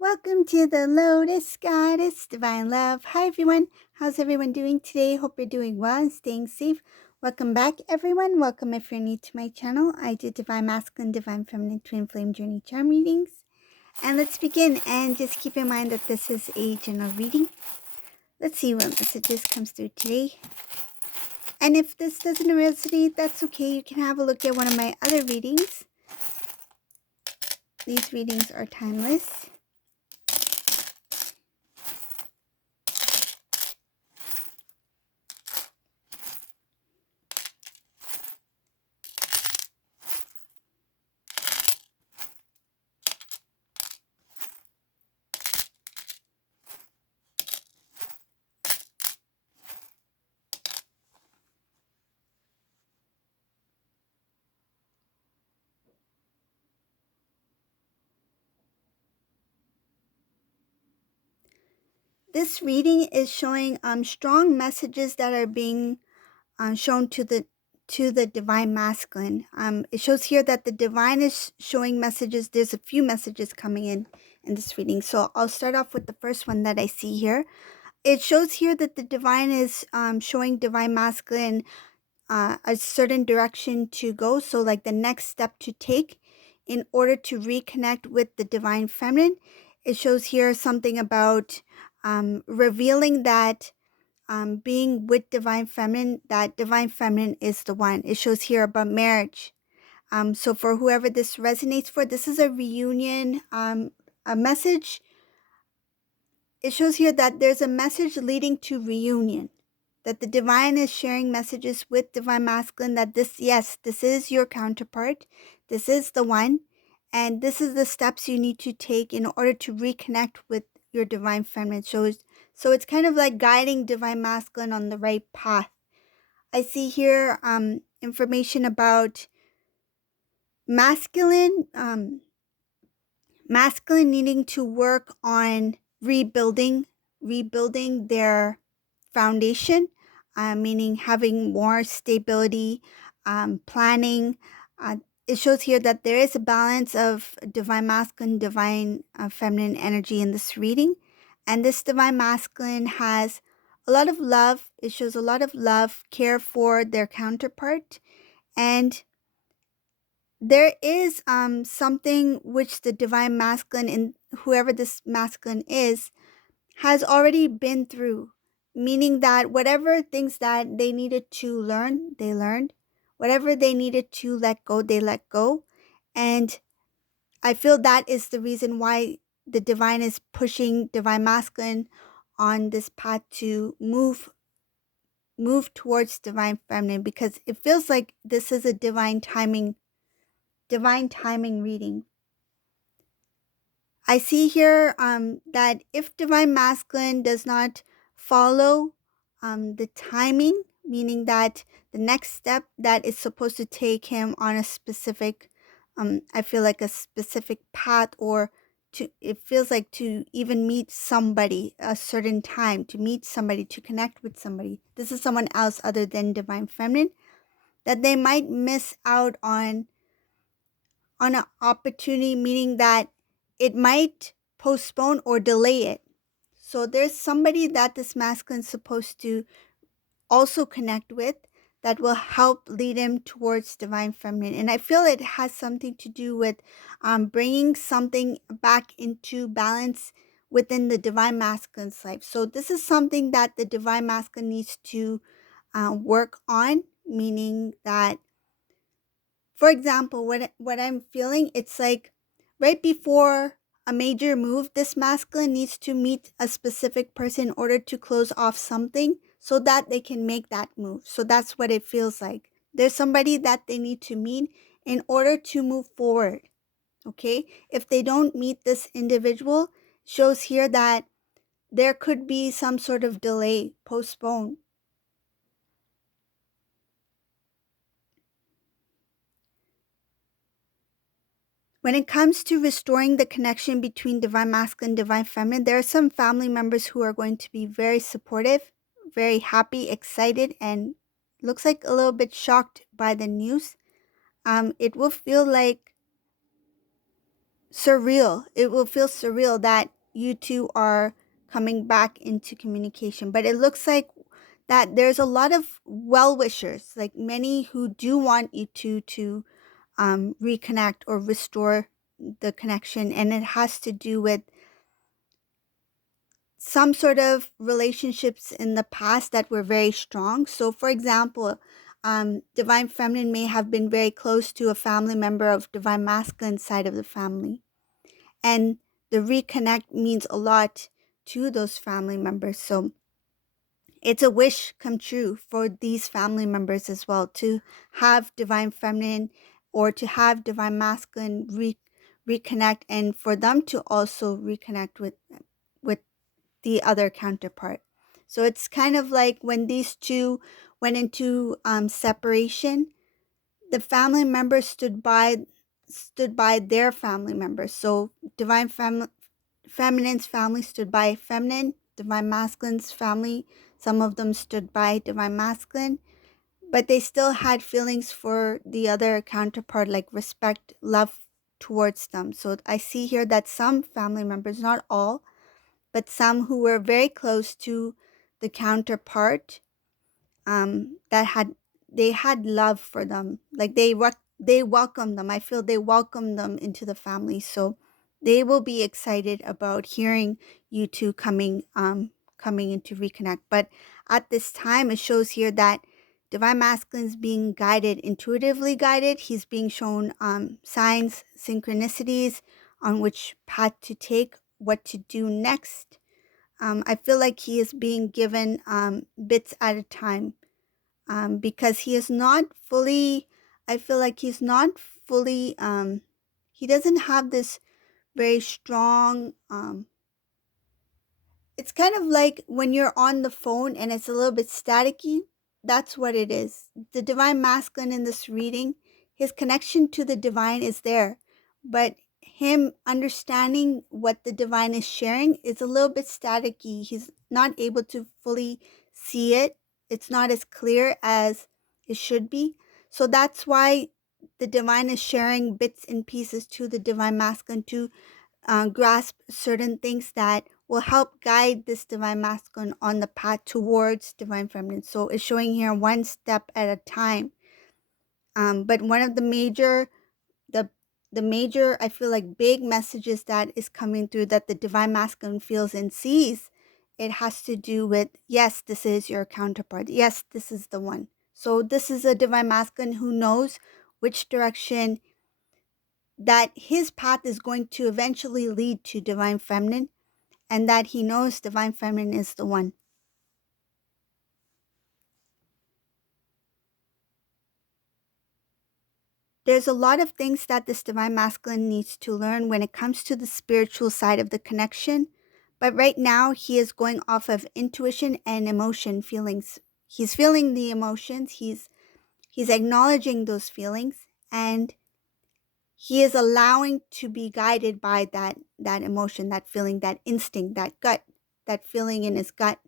Welcome to the Lotus Goddess Divine Love. Hi everyone. How's everyone doing today? Hope you're doing well and staying safe. Welcome back everyone. Welcome if you're new to my channel. I do Divine Masculine, Divine Feminine, Twin Flame Journey Charm readings. And let's begin. And just keep in mind that this is a general reading. Let's see what messages comes through today. And if this doesn't resonate, that's okay. You can have a look at one of my other readings. These readings are timeless. This reading is showing strong messages that are being shown to the divine masculine. It shows here that the divine is showing messages. There's a few messages coming in this reading. So I'll start off with the first one that I see here. It shows here that the divine is showing divine masculine a certain direction to go. So like the next step to take in order to reconnect with the divine feminine. It shows here something about revealing that being with divine feminine, that divine feminine is the one. It shows here about marriage. So for whoever this resonates for, this is a reunion, a message. It shows here that there's a message leading to reunion, that the divine is sharing messages with divine masculine, that this is your counterpart. This is the one. And this is the steps you need to take in order to reconnect with your divine feminine. So it's kind of like guiding divine masculine on the right path. I see here information about masculine needing to work on rebuilding their foundation, meaning having more stability, planning. It shows here that there is a balance of divine masculine, divine feminine energy in this reading. And this divine masculine has a lot of love. It shows a lot of love, care for their counterpart. And there is something which the divine masculine, and whoever this masculine is, has already been through, meaning that whatever things that they needed to learn, they learned. Whatever they needed to let go, they let go. And I feel that is the reason why the divine is pushing divine masculine on this path to move towards divine feminine, because it feels like this is a divine timing reading. I see here that if divine masculine does not follow the timing, meaning that the next step that is supposed to take him on a specific, I feel like a specific path, or it feels like to even meet somebody a certain time, to meet somebody, to connect with somebody. This is someone else other than divine feminine, that they might miss out on an opportunity, meaning that it might postpone or delay it. So there's somebody that this masculine is supposed to also connect with that will help lead him towards divine feminine. And I feel it has something to do with bringing something back into balance within the divine masculine's life. So this is something that the divine masculine needs to work on, meaning that, for example, what I'm feeling, it's like right before a major move, this masculine needs to meet a specific person in order to close off something so that they can make that move. So that's what it feels like. There's somebody that they need to meet in order to move forward. Okay? If they don't meet this individual, shows here that there could be some sort of delay, postpone. When it comes to restoring the connection between divine masculine and divine feminine, there are some family members who are going to be very supportive, very happy, excited, and looks like a little bit shocked by the news. It will feel like surreal. It will feel surreal that you two are coming back into communication. But it looks like that there's a lot of well wishers, like many who do want you two to reconnect or restore the connection. And it has to do with some sort of relationships in the past that were very strong. So, for example, Divine Feminine may have been very close to a family member of Divine Masculine side of the family. And the reconnect means a lot to those family members. So, it's a wish come true for these family members as well to have Divine Feminine or to have Divine Masculine reconnect, and for them to also reconnect with the other counterpart. So it's kind of like when these two went into separation, the family members stood by their family members. So feminine's family stood by feminine, divine masculine's family, some of them stood by divine masculine, but they still had feelings for the other counterpart, like respect, love towards them. So I see here that some family members, not all, but some who were very close to the counterpart, that had love for them, like they welcomed them. I feel they welcomed them into the family, so they will be excited about hearing you two coming into reconnect. But at this time, it shows here that divine masculine is being guided, intuitively guided. He's being shown signs, synchronicities on which path to take, what to do next. I feel like he is being given bits at a time, because he is not fully, I feel like he's not fully, he doesn't have this very strong, it's kind of like when you're on the phone and it's a little bit staticky. That's what it is. The divine masculine in this reading, his connection to the divine is there, but him understanding what the divine is sharing is a little bit staticky. He's not able to fully see it. It's not as clear as it should be. So that's why the divine is sharing bits and pieces to the divine masculine to grasp certain things that will help guide this divine masculine on the path towards divine feminine. So it's showing here one step at a time. But one of the the major, I feel like, big messages that is coming through that the divine masculine feels and sees, it has to do with, yes, this is your counterpart. Yes, this is the one. So this is a divine masculine who knows which direction that his path is going to eventually lead to divine feminine, and that he knows divine feminine is the one. There's a lot of things that this divine masculine needs to learn when it comes to the spiritual side of the connection, but right now he is going off of intuition and emotion feelings. He's feeling the emotions, he's acknowledging those feelings, and he is allowing to be guided by that emotion, that feeling, that instinct, that gut, that feeling in his gut.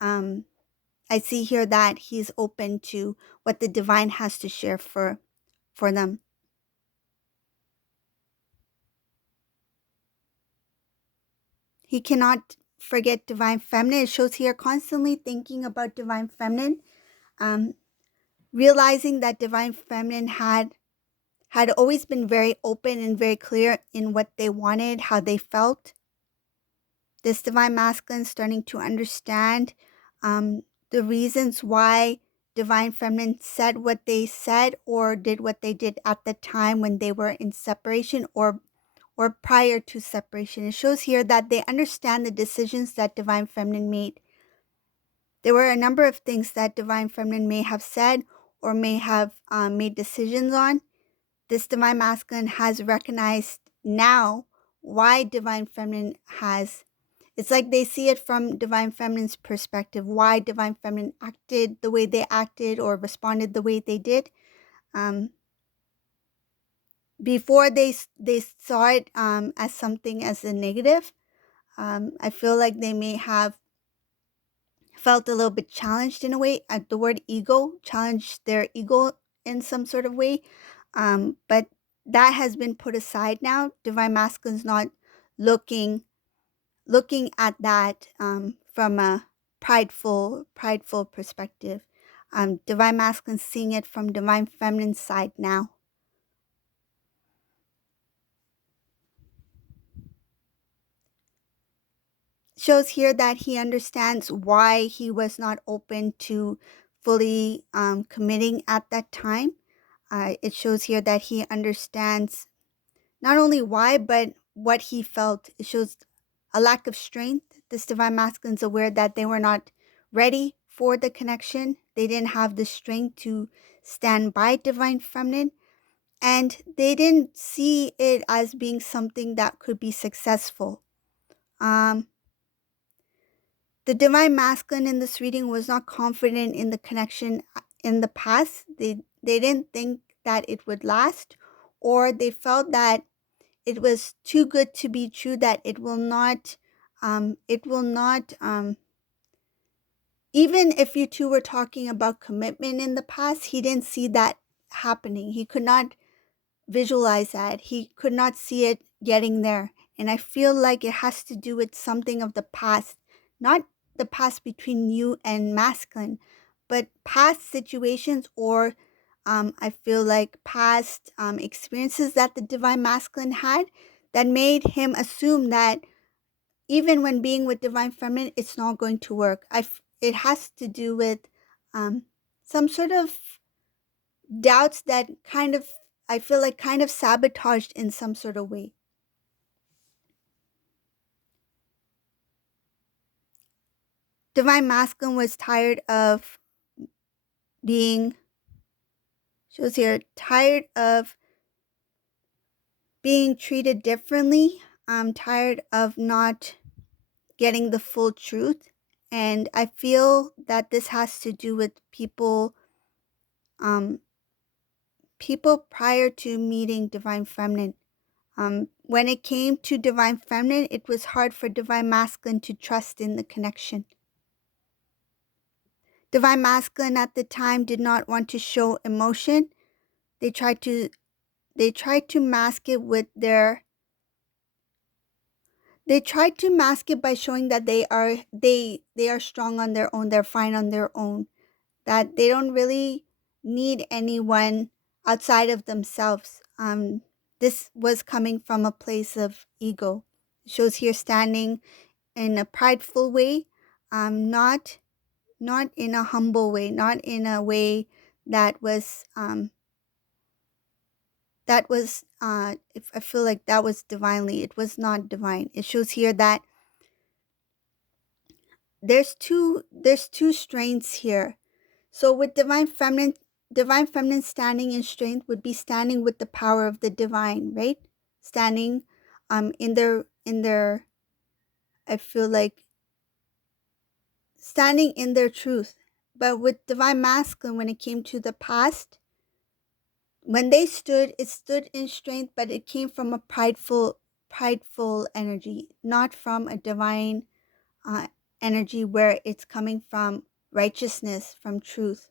um I see here that he's open to what the divine has to share for them. He cannot forget divine feminine. It shows here constantly thinking about divine feminine, um, realizing that divine feminine had always been very open and very clear in what they wanted, how they felt. This divine masculine starting to understand the reasons why divine feminine said what they said or did what they did at the time when they were in separation or prior to separation. It shows here that they understand the decisions that divine feminine made. There were a number of things that divine feminine may have said or may have made decisions on. This divine masculine has recognized now why divine feminine has. It's like they see it from divine feminine's perspective, why divine feminine acted the way they acted or responded the way they did. Um, Before they saw it as something as a negative, I feel like they may have felt a little bit challenged in a way. The word ego challenged their ego in some sort of way, but that has been put aside now. Divine masculine's not looking looking at that from a prideful perspective. Divine masculine seeing it from divine feminine side now. Shows here that he understands why he was not open to fully committing at that time. It shows here that he understands not only why, but what he felt. It shows a lack of strength. This divine masculine is aware that they were not ready for the connection. They didn't have the strength to stand by divine feminine, and they didn't see it as being something that could be successful. Um, the divine masculine in this reading was not confident in the connection in the past. They didn't think that it would last, or they felt that it was too good to be true, that it will not even if you two were talking about commitment in the past, he didn't see that happening. He could not visualize that. He could not see it getting there. And I feel like it has to do with something of the past, not the past between you and masculine, but past situations, or I feel like past experiences that the divine masculine had that made him assume that even when being with divine feminine, it's not going to work. It has to do with um, some sort of doubts that kind of, I feel like, kind of sabotaged in some sort of way. Divine masculine was tired of being, shows here, tired of being treated differently. I'm tired of not getting the full truth. And I feel that this has to do with um, people prior to meeting divine feminine. When it came to divine feminine, it was hard for divine masculine to trust in the connection. Divine masculine at the time did not want to show emotion. They tried to mask it with their they tried to mask it by showing that they are strong on their own, they're fine on their own, that they don't really need anyone outside of themselves. This was coming from a place of ego. It shows here standing in a prideful way, not in a humble way, not in a way that was if I feel like that was divinely. It was not divine. It shows here that there's two strains here. So with divine feminine standing in strength would be standing with the power of the divine, right? Standing in their I feel like standing in their truth. But with divine masculine, when it came to the past, when they stood, it stood in strength, but it came from a prideful energy, not from a divine uh, energy where it's coming from righteousness, from truth.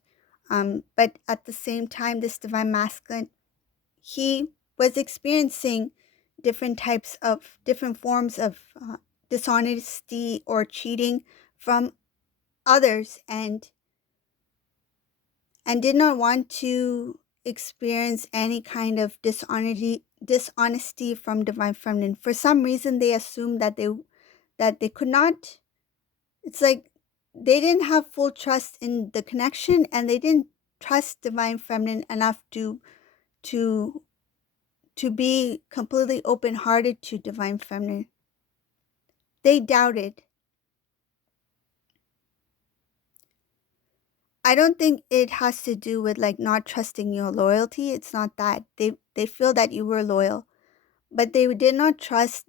But at the same time, this divine masculine, he was experiencing different forms of dishonesty or cheating from others, and did not want to experience any kind of dishonesty from divine feminine. For some reason, they assumed that they could not. It's like they didn't have full trust in the connection, and they didn't trust divine feminine enough to to be completely open-hearted to divine feminine. They doubted. I don't think it has to do with like not trusting your loyalty. It's not that. They feel that you were loyal, but they did not trust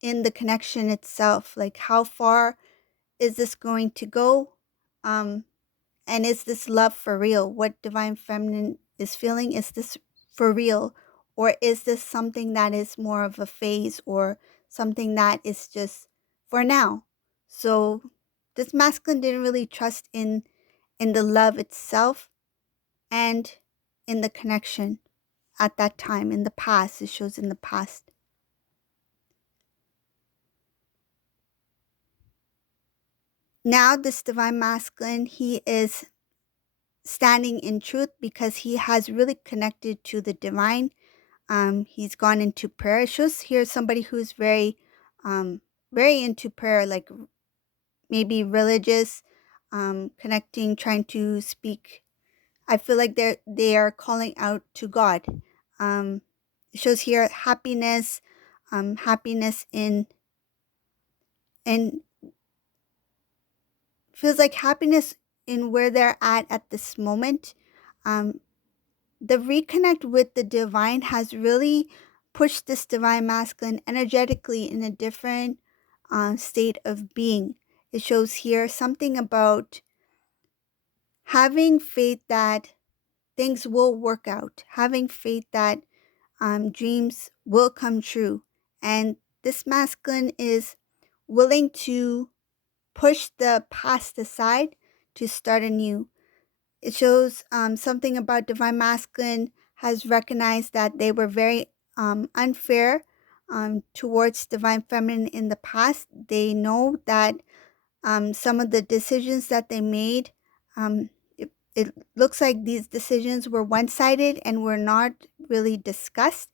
in the connection itself. Like, how far is this going to go? Um and is this love for real? What divine feminine is feeling, is this for real, or is this something that is more of a phase, or something that is just for now? So this masculine didn't really trust in the love itself and in the connection at that time in the past. It shows in the past. Now, this divine masculine, he is standing in truth because he has really connected to the divine. He's gone into prayer. It shows here somebody who's um, very into prayer, like maybe religious, connecting, trying to speak. I feel like they are calling out to God. It shows here happiness, happiness in feels like happiness in where they're at this moment. Um, the reconnect with the divine has really pushed this divine masculine energetically in a different state of being. It shows here something about having faith that things will work out, having faith that dreams will come true. And this masculine is willing to push the past aside to start anew. It shows something about divine masculine has recognized that they were very unfair towards divine feminine in the past. They know that some of the decisions that they made, um, it looks like these decisions were one-sided and were not really discussed.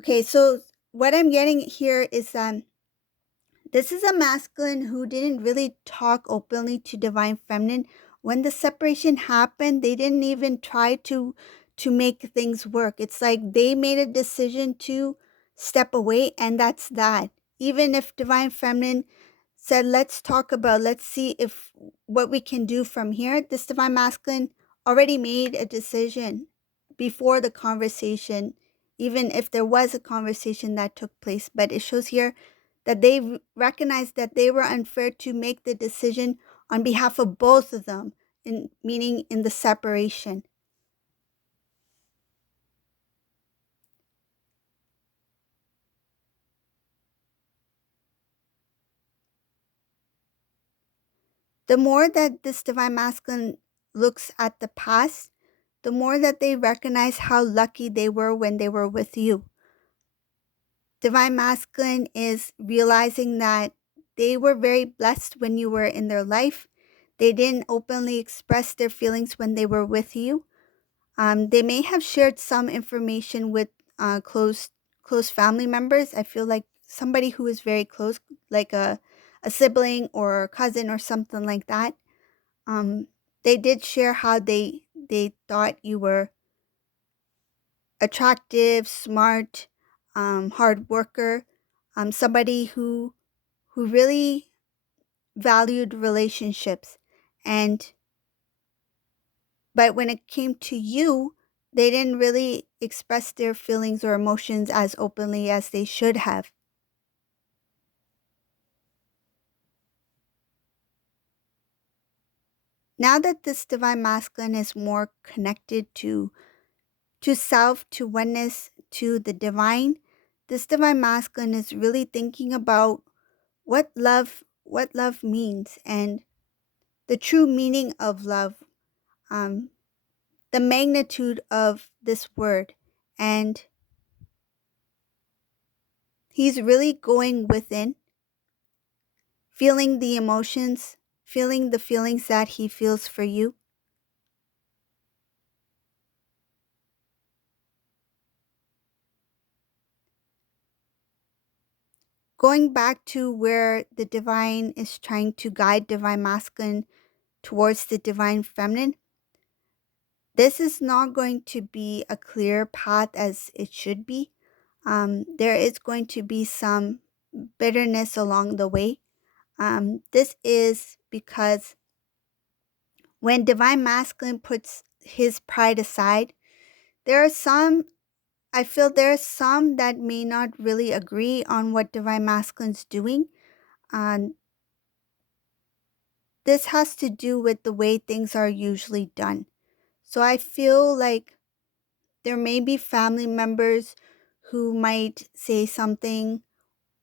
Okay, so what I'm getting here is this is a masculine who didn't really talk openly to divine feminine. When the separation happened, they didn't even try to make things work. It's like they made a decision to step away, and that's that. Even if divine feminine said, let's see if what we can do from here, this divine masculine already made a decision before the conversation, even if there was a conversation that took place. But it shows here that they recognized that they were unfair to make the decision on behalf of both of them, meaning in the separation. The more that this divine masculine looks at the past, the more that they recognize how lucky they were when they were with you. Divine masculine is realizing that they were very blessed when you were in their life. They didn't openly express their feelings when they were with you. They may have shared some information with close family members. I feel like somebody who is very close, like a sibling or a cousin or something like that. Um, they did share how they thought you were attractive, smart, hard worker, somebody who really valued relationships. And but when it came to you, they didn't really express their feelings or emotions as openly as they should have. Now that this divine masculine is more connected to self, to oneness, to the divine, this divine masculine is really thinking about what love means and the true meaning of love, um, the magnitude of this word. And he's really going within, feeling the emotions, feeling the feelings that he feels for you. Going back to where the divine is trying to guide divine masculine towards the divine feminine, this is not going to be a clear path as it should be. There is going to be some bitterness along the way. This is because when divine masculine puts his pride aside, there are some, I feel there are some that may not really agree on what divine masculine's doing. And this has to do with the way things are usually done. So I feel like there may be family members who might say something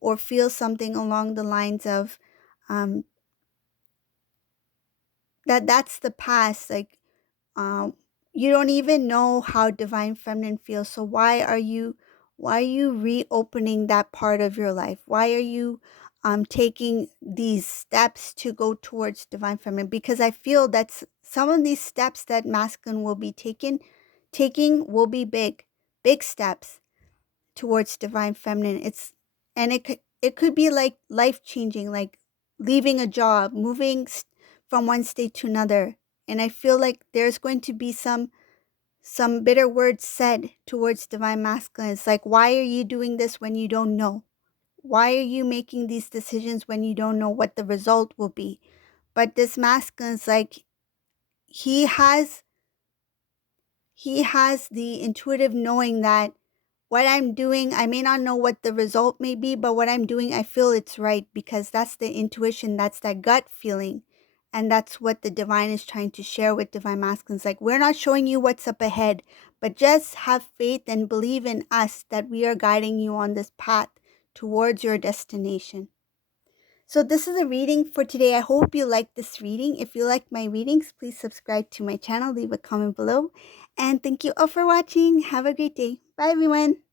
or feel something along the lines of um, that's the past. Like, um, you don't even know how divine feminine feels. So why are you reopening that part of your life? Why are you taking these steps to go towards divine feminine? Because I feel that some of these steps that masculine will be taking will be big steps towards divine feminine. It could be like life changing, like leaving a job, moving from one state to another. And I feel like there's going to be some bitter words said towards divine masculine. It's like, why are you doing this when you don't know? Why are you making these decisions when you don't know what the result will be? But this masculine is like, he has he has the intuitive knowing that what I'm doing, I may not know what the result may be, but what I'm doing, I feel it's right, because that's the intuition, that's that gut feeling. And that's what the divine is trying to share with divine masculine. It's like, we're not showing you what's up ahead, but just have faith and believe in us that we are guiding you on this path towards your destination. So this is a reading for today. I hope you like this reading. If you like my readings, please subscribe to my channel, leave a comment below. And thank you all for watching. Have a great day. Bye, everyone.